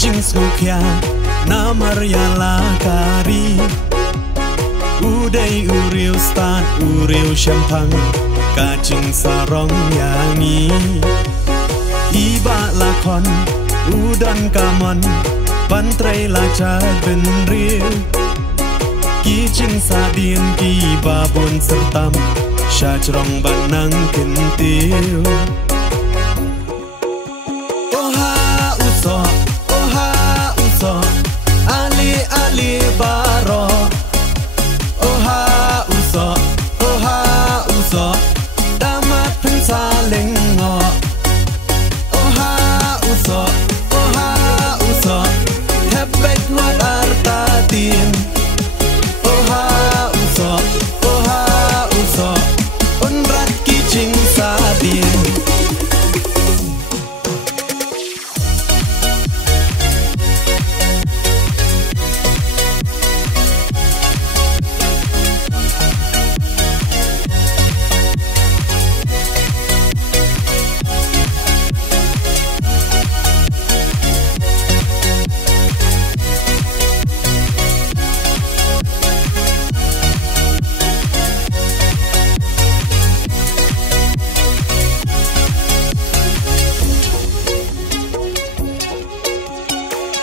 Kijing smukya Namaryala kari Uday uriu stan uriu champang Kijing sarong yangi Iba lakon Udan kamon Pantrai lacai benril Kijing sadin ki babon sertam Syajrong banang kentil Oha uso Ali baro Oha uso Damat pensaling ngo Oha uso Hebek nuat artatin Oha uso Unrat kijing sadin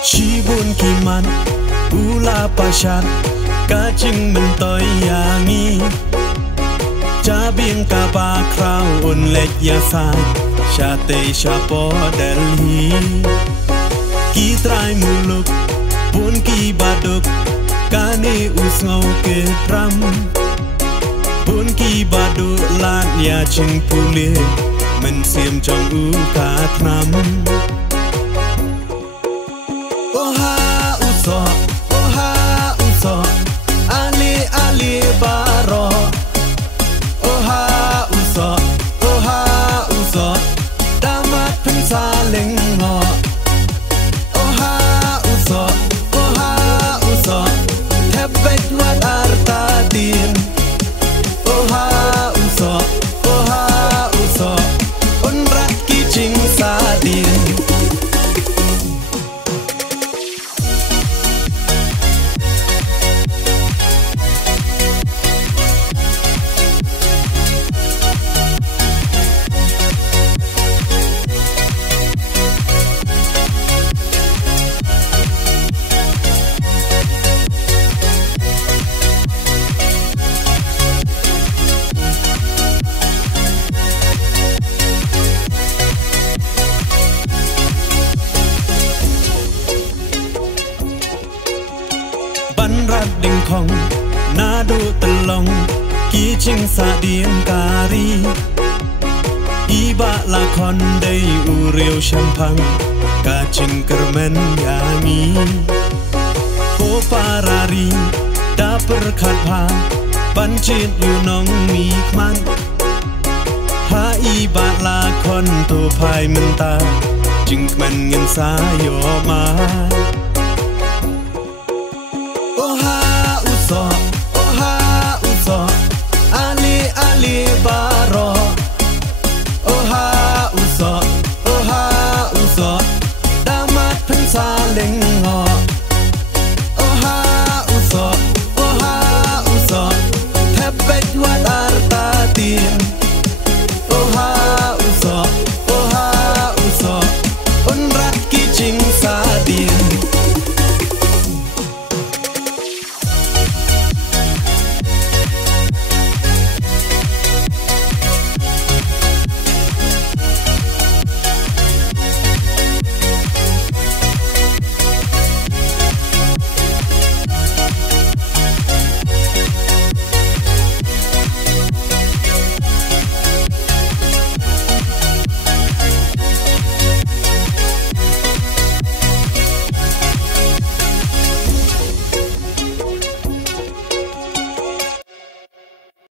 Chibun kiman ula pasyan Kajing mentoy yangi Jabing kaba kraw unlek yasan Syate syapo Delhi Kitrai muluk pun ki baduk Kani usngau ke dram Pun ki baduk lan ya ching pulih Men siam jong u katnam Oha uso Ali baro Oha uso Damat pensaling ngo Oha uso Hebek nuat artatin Oha uso Unrat kijing sadin Banrat ding kong Nadu telong Kijing sadien kari Iba lakon day uriu champang Kajing kermen yangi Ko parari Daper khatpa Pancit yunong mikman Ha iba lakon to pai menta Jing men ngin sayo ma